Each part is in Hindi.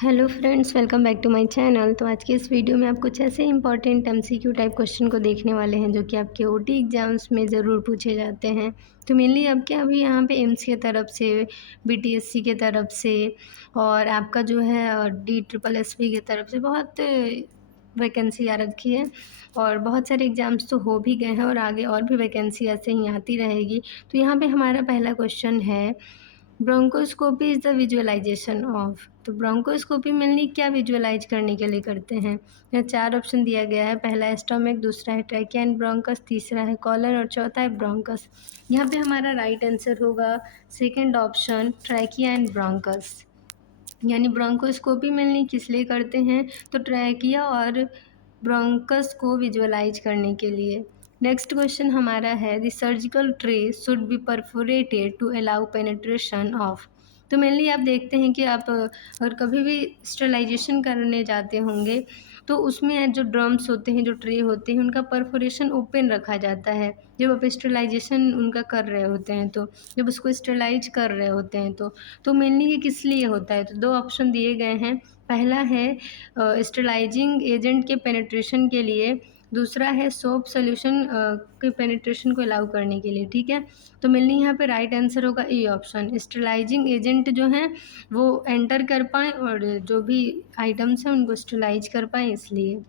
Hello friends, welcome back to my channel. तो आज के इस वीडियो में आप कुछ ऐसे इंपॉर्टेंट एमसीक्यू टाइप क्वेश्चन को देखने वाले हैं जो कि आपके ओटी एग्जाम्स में ज़रूर पूछे जाते हैं। तो मेनली आपके अभी यहाँ पे एम्स की तरफ से, बीटीएससी की तरफ से और आपका जो है डी ट्रिपल एसपी की तरफ से बहुत वैकेंसी आ रखी है और बहुत सारे एग्ज़ाम्स तो हो भी गए हैं और आगे और भी वैकेंसी ऐसे ही आती रहेगी। तो यहाँ पे हमारा पहला क्वेश्चन है, bronchoscopy is the visualization of. तो ब्रोंकोस्कोपी मेनली क्या विजुअलाइज करने के लिए करते हैं? यहाँ 4 ऑप्शन दिया गया है। पहला है स्टमक, दूसरा है ट्रैकिया एंड ब्रोंकस, तीसरा है कॉलर और चौथा है ब्रोंकस। यहाँ पे हमारा राइट आंसर होगा second option, trachea and bronchus. यानी ब्रोंकोस्कोपी मेनली किस लिए करते हैं? तो ट्रैकिया और ब्रोंकस को विजुअलाइज करने के लिए। नेक्स्ट क्वेश्चन हमारा है, the surgical tray should be perforated to allow penetration of. तो मेनली आप देखते हैं कि आप अगर कभी भी स्टरलाइजेशन करने जाते होंगे तो उसमें जो ड्रम्स होते हैं, जो ट्रे होते हैं, उनका परफोरेशन ओपन रखा जाता है जब आप स्टरलाइजेशन उनका कर रहे होते हैं, तो जब उसको स्टरलाइज कर रहे होते हैं तो मेनली ये किस लिए होता है? तो 2 ऑप्शन दिए गए हैं। पहला है स्टरलाइजिंग एजेंट के पेनिट्रेशन के लिए, दूसरा है सोप सॉल्यूशन के पेनिट्रेशन को अलाउ करने के लिए। ठीक है, तो मेनली यहाँ पे राइट आंसर होगा ए ऑप्शन, स्टरलाइजिंग एजेंट जो हैं वो एंटर कर पाएँ और जो भी आइटम्स हैं उनको स्टरलाइज कर पाएँ, इसलिए।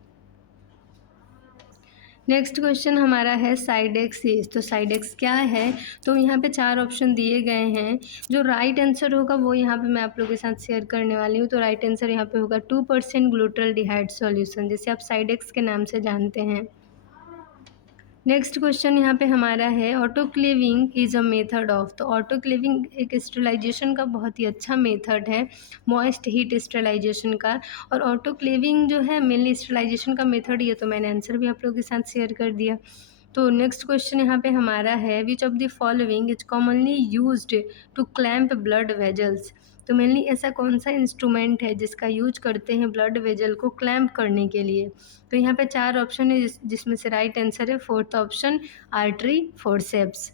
नेक्स्ट क्वेश्चन हमारा है साइडेक्सिस। तो साइडेक्स क्या है? तो यहाँ पे 4 ऑप्शन दिए गए हैं। जो राइट आंसर होगा वो यहाँ पे मैं आप लोगों के साथ शेयर करने वाली हूँ। तो राइट आंसर यहाँ पे होगा 2% ग्लूटाल्डिहाइड सॉल्यूशन, जिसे आप साइडेक्स के नाम से जानते हैं। नेक्स्ट क्वेश्चन यहाँ पे हमारा है, autoclaving is a method of. तो ऑटोक्लेविंग एक स्टरलाइजेशन का बहुत ही अच्छा मेथड है, मॉइस्ट हीट स्टरलाइजेशन का। और ऑटोक्लेविंग जो है मेनली स्टरलाइजेशन का मेथड ही है, तो मैंने आंसर भी आप लोगों के साथ शेयर कर दिया। तो नेक्स्ट क्वेश्चन यहाँ पे हमारा है, which of the following is commonly used to clamp blood vessels. तो मेनली ऐसा कौन सा इंस्ट्रूमेंट है जिसका यूज करते हैं ब्लड वेजल को क्लैम्प करने के लिए? तो यहाँ पे 4 ऑप्शन है जिसमें से राइट आंसर है फोर्थ ऑप्शन, आर्टरी फोर्सेप्स।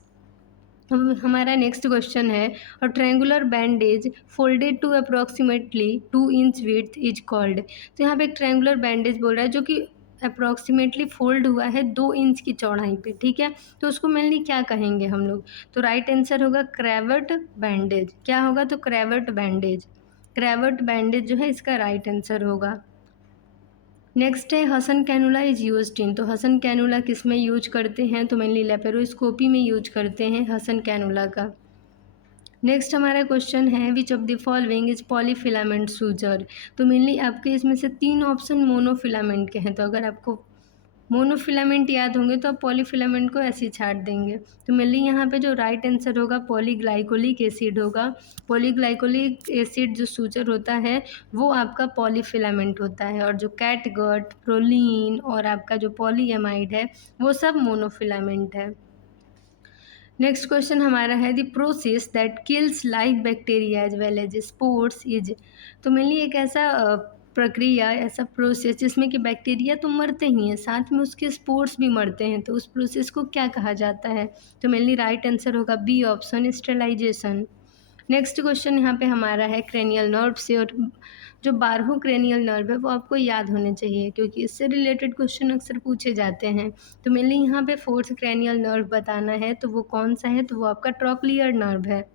हमारा नेक्स्ट क्वेश्चन है, और triangular bandage folded to approximately 2 inch width is called. तो यहाँ पे एक ट्रायंगुलर बैंडेज बोल रहा है जो कि अप्रॉक्सीमेटली फोल्ड हुआ है 2 इंच की चौड़ाई पे। ठीक है, तो उसको मेनली क्या कहेंगे हम लोग? तो राइट आंसर होगा क्रेवर्ट बैंडेज। क्या होगा? तो क्रेवर्ट बैंडेज। क्रेवर्ट बैंडेज जो है इसका राइट आंसर होगा। नेक्स्ट है, Hasson cannula is used in. तो हसन कैनुला किस में यूज करते हैं? तो मेनली लेपेरोस्कोपी में यूज करते हैं हसन कैनुला का। नेक्स्ट हमारा क्वेश्चन है, which of the following is polyfilament suture. तो मेनली आपके इसमें से 3 ऑप्शन मोनोफिलामेंट के हैं, तो अगर आपको मोनोफिलामेंट याद होंगे तो आप पॉलीफिलामेंट को ऐसे ही छाट देंगे। तो मेनली यहाँ पे जो राइट आंसर होगा पॉलीग्लाइकोलिक एसिड होगा। पॉलीग्लाइकोलिक एसिड जो सूचर होता है वो आपका पॉलीफिलामेंट होता है, और जो कैटगट, प्रोलीन और आपका जो पॉलीएमाइड है वो सब मोनोफिलामेंट है। नेक्स्ट क्वेश्चन हमारा है, the process that kills live bacteria as well as spores is. तो मेनली एक ऐसा प्रक्रिया, ऐसा प्रोसेस जिसमें कि बैक्टीरिया तो मरते ही हैं, साथ में उसके स्पोर्स भी मरते हैं, तो उस प्रोसेस को क्या कहा जाता है? तो मेनली राइट आंसर होगा B option, sterilization. Next question यहाँ पे हमारा है क्रेनियल नर्व से, और जो 12 क्रेनियल नर्व है वो आपको याद होने चाहिए क्योंकि इससे रिलेटेड क्वेश्चन अक्सर पूछे जाते हैं। तो मेनली यहाँ पे 4th क्रेनियल नर्व बताना है, तो वो कौन सा है? तो वो आपका ट्रॉक्लियर नर्व है।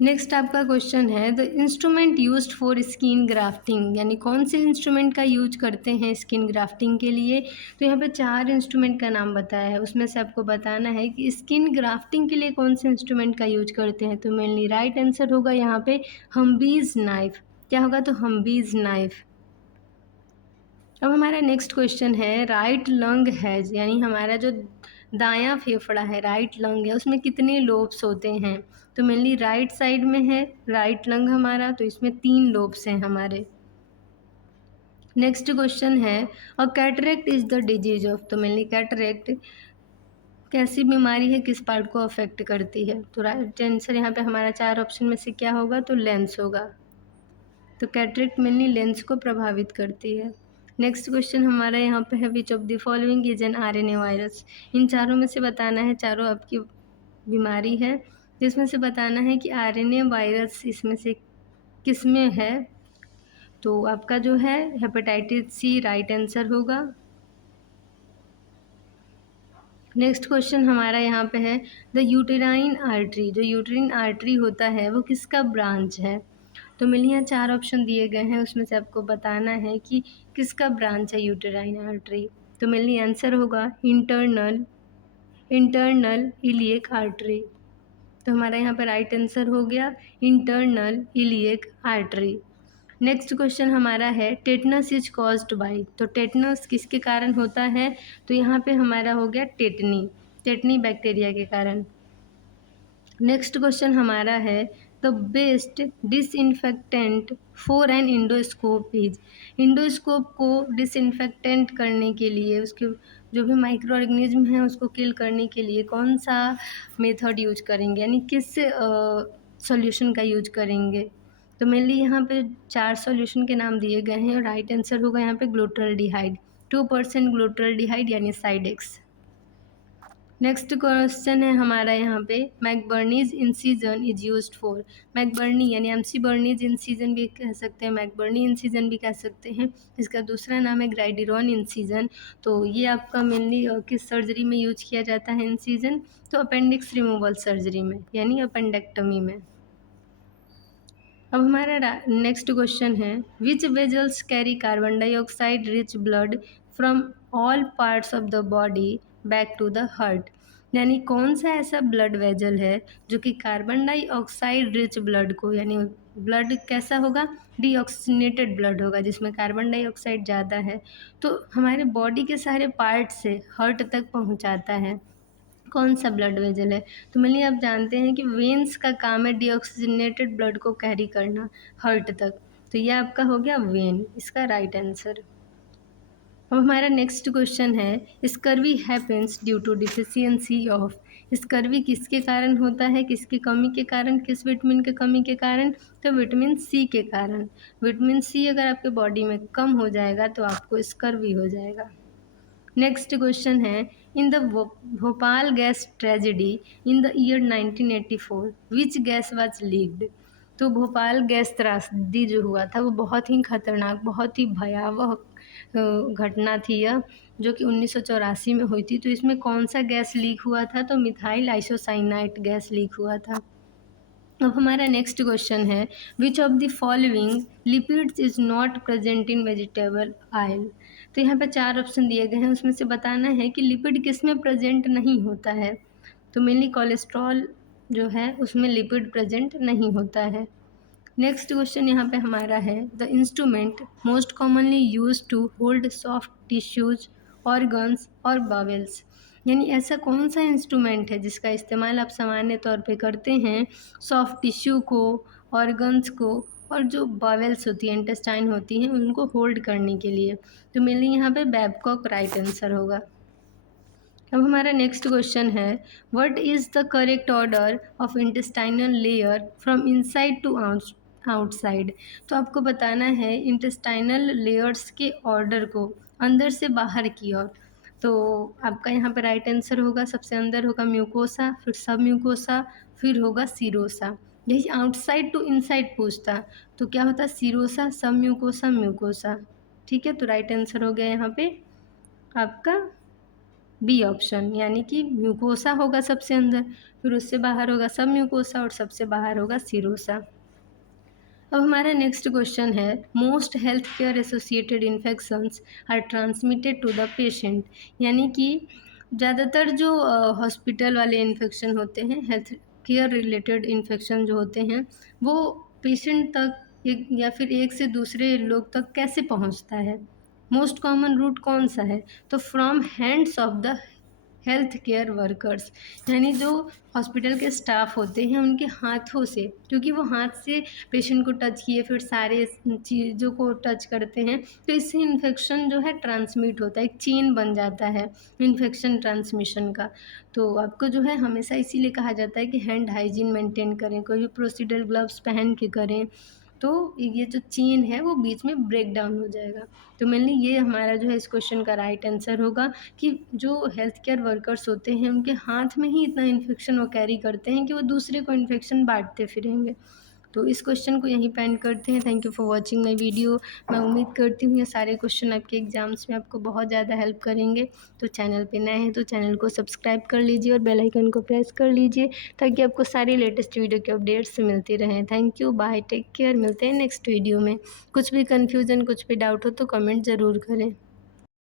नेक्स्ट आपका क्वेश्चन है, the instrument used for skin grafting. यानी कौन से इंस्ट्रूमेंट का यूज करते हैं स्किन ग्राफ्टिंग के लिए? तो यहाँ पे 4 इंस्ट्रूमेंट का नाम बताया है, उसमें से आपको बताना है कि स्किन ग्राफ्टिंग के लिए कौन से इंस्ट्रूमेंट का यूज करते हैं। तो मेनली राइट आंसर होगा यहाँ पे हम्बीज नाइफ। क्या होगा? तो हम्बीज नाइफ। अब हमारा नेक्स्ट क्वेश्चन है, राइट लंग हैज। यानी हमारा जो दायां फेफड़ा है, राइट लंग है, उसमें कितने लोब्स होते हैं? तो मेनली राइट साइड में है राइट लंग हमारा, तो इसमें 3 लोब्स हैं हमारे। नेक्स्ट क्वेश्चन है, और cataract is the disease of. तो मेनली कैटरेक्ट कैसी बीमारी है, किस पार्ट को अफेक्ट करती है? तो राइट आंसर यहाँ पे हमारा 4 ऑप्शन में से क्या होगा? तो लेंस होगा। तो कैटरेक्ट मेनली लेंस को प्रभावित करती है। नेक्स्ट क्वेश्चन हमारा यहाँ पे है, which of the following is an RNA virus. इन चारों में से बताना है, चारों आपकी बीमारी है जिसमें से बताना है कि आरएनए वायरस इसमें से किस में है, तो आपका जो है हेपेटाइटिस सी राइट आंसर होगा। नेक्स्ट क्वेश्चन हमारा यहाँ पे है, द यूटेराइन आर्टरी, जो यूटेराइन आर्टरी होता है वो किसका ब्रांच है। तो मेरे यहाँ 4 ऑप्शन दिए गए हैं, उसमें से आपको बताना है कि किसका ब्रांच है यूटेराइन आर्टरी। तो मेरे लिए आंसर होगा इंटरनल इलियक आर्टरी। तो हमारा यहाँ पर राइट आंसर हो गया internal iliac artery. Next question हमारा है, टेटनस इज कॉज्ड बाय, तो टेटनस किसके कारण होता है। तो यहाँ पे हमारा हो गया टेटनी बैक्टीरिया के कारण। नेक्स्ट क्वेश्चन हमारा है, the best disinfectant for an endoscope is, endoscope को डिसइंफेक्टेंट करने के लिए, उसके जो भी माइक्रो ऑर्गेनिज्म है उसको किल करने के लिए कौन सा मेथड यूज करेंगे, यानी किस सॉल्यूशन का यूज करेंगे। तो मेनली यहाँ पे 4 सॉल्यूशन के नाम दिए गए हैं और राइट आंसर होगा यहाँ पे ग्लूटाल्डिहाइड, 2% ग्लूटाल्डिहाइड यानी साइडेक्स। नेक्स्ट क्वेश्चन है हमारा यहाँ पे, McBurney's incision is used for, McBurney यानी एमसी बर्नीज इंसिजन भी कह सकते हैं, मैकबर्नी इंसिजन भी कह सकते हैं, इसका दूसरा नाम है ग्राइडिरॉन इंसिजन। तो ये आपका मेनली किस सर्जरी में यूज किया जाता है इंसिजन, तो अपेंडिक्स रिमूवल सर्जरी में यानी अपेंडेक्टमी में। अब हमारा नेक्स्ट क्वेश्चन है, which vessels carry carbon dioxide rich blood from all parts of the body back to the heart, यानी कौन सा ऐसा ब्लड वेजल है जो कि कार्बन डाइऑक्साइड रिच ब्लड को, यानी ब्लड कैसा होगा, डीऑक्सीनेटेड ब्लड होगा जिसमें कार्बन डाइऑक्साइड ज़्यादा है, तो हमारे बॉडी के सारे पार्ट से हार्ट तक पहुंचाता है, कौन सा ब्लड वेजल है। तो मेनली आप जानते हैं कि वेन्स का काम है डीऑक्सीजनेटेड ब्लड को कैरी करना हार्ट तक, तो ये आपका हो गया वेन, इसका राइट आंसर। अब हमारा नेक्स्ट क्वेश्चन है, scurvy happens due to deficiency of, scurvy किसके कारण होता है, किसकी कमी के कारण, किस विटामिन के कमी के कारण, तो विटामिन सी के कारण। विटामिन सी अगर आपके बॉडी में कम हो जाएगा तो आपको स्कर्वी हो जाएगा। नेक्स्ट क्वेश्चन है, in the Bhopal gas tragedy in the year 1984 which gas was leaked, तो भोपाल गैस त्रासदी जो हुआ था वो बहुत ही खतरनाक, बहुत ही भयावह घटना थी यह, जो कि 1984 में हुई थी। तो इसमें कौन सा गैस लीक हुआ था, तो मिथाइल आइसोसाइनाइट गैस लीक हुआ था। अब हमारा नेक्स्ट क्वेश्चन है, which of the following lipids is not present in vegetable oil, तो यहाँ पे 4 ऑप्शन दिए गए हैं, उसमें से बताना है कि लिपिड किस में प्रेजेंट नहीं होता है। तो मेनली कोलेस्ट्रॉल जो है उसमें लिपिड प्रेजेंट नहीं होता है। नेक्स्ट क्वेश्चन यहाँ पे हमारा है, the instrument most commonly use to hold soft tissues organs और बावेल्स, यानी ऐसा कौन सा इंस्ट्रूमेंट है जिसका इस्तेमाल आप सामान्य तौर पे करते हैं सॉफ्ट टिश्यू को, ऑर्गन्स को और जो बावेल्स होती हैं, इंटेस्टाइन होती हैं, उनको होल्ड करने के लिए। तो मेनली यहाँ पे बैबकॉक राइट आंसर होगा। अब हमारा नेक्स्ट क्वेश्चन है, what is the correct order of intestinal layer from inside to outside, तो आपको बताना है इंटेस्टाइनल लेयर्स के ऑर्डर को अंदर से बाहर की ओर। तो आपका यहाँ पर राइट आंसर होगा, सबसे अंदर होगा म्यूकोसा, फिर सब म्यूकोसा, फिर होगा सीरोसा। यही आउटसाइड टू इनसाइड पूछता तो क्या होता, सीरोसा, सब म्यूकोसा, म्यूकोसा। ठीक है, तो राइट आंसर हो गया यहाँ पे आपका बी ऑप्शन, यानी कि म्यूकोसा होगा सबसे अंदर, फिर उससे बाहर होगा सब म्यूकोसा और सबसे बाहर होगा सीरोसा। अब हमारा नेक्स्ट क्वेश्चन है, most health care associated infections are transmitted to the patient, यानी कि ज़्यादातर जो हॉस्पिटल वाले इन्फेक्शन होते हैं, हेल्थ केयर रिलेटेड इन्फेक्शन जो होते हैं, वो पेशेंट तक या फिर एक से दूसरे लोग तक कैसे पहुंचता है। मोस्ट कॉमन रूट कौन सा है, तो from hands of the health care workers, यानी जो हॉस्पिटल के स्टाफ होते हैं उनके हाथों से, क्योंकि वो हाथ से पेशेंट को टच किए फिर सारे चीज़ों को टच करते हैं, तो इससे इन्फेक्शन जो है ट्रांसमिट होता है, एक चेन बन जाता है इन्फेक्शन ट्रांसमिशन का। तो आपको जो है हमेशा इसीलिए कहा जाता है कि हैंड हाइजीन मेंटेन करें, कोई भी प्रोसीडर ग्लव्स पहन के करें, तो ये जो चेन है वो बीच में ब्रेक डाउन हो जाएगा। तो मेनली ये हमारा जो है इस क्वेश्चन का राइट आंसर होगा कि जो हेल्थ केयर वर्कर्स होते हैं उनके हाथ में ही इतना इन्फेक्शन वो कैरी करते हैं कि वो दूसरे को इन्फेक्शन बांटते फिरेंगे। तो इस क्वेश्चन को यहीं पे एंड करते हैं। Thank you for watching my video. मैं उम्मीद करती हूँ ये सारे क्वेश्चन आपके एग्जाम्स में आपको बहुत ज़्यादा हेल्प करेंगे। तो चैनल पे नए हैं तो चैनल को सब्सक्राइब कर लीजिए और बेल आइकन को प्रेस कर लीजिए ताकि आपको सारी लेटेस्ट वीडियो के अपडेट्स मिलती रहें। Thank you, bye, take care. मिलते हैं नेक्स्ट वीडियो में। कुछ भी कन्फ्यूज़न, कुछ भी डाउट हो तो कमेंट ज़रूर करें।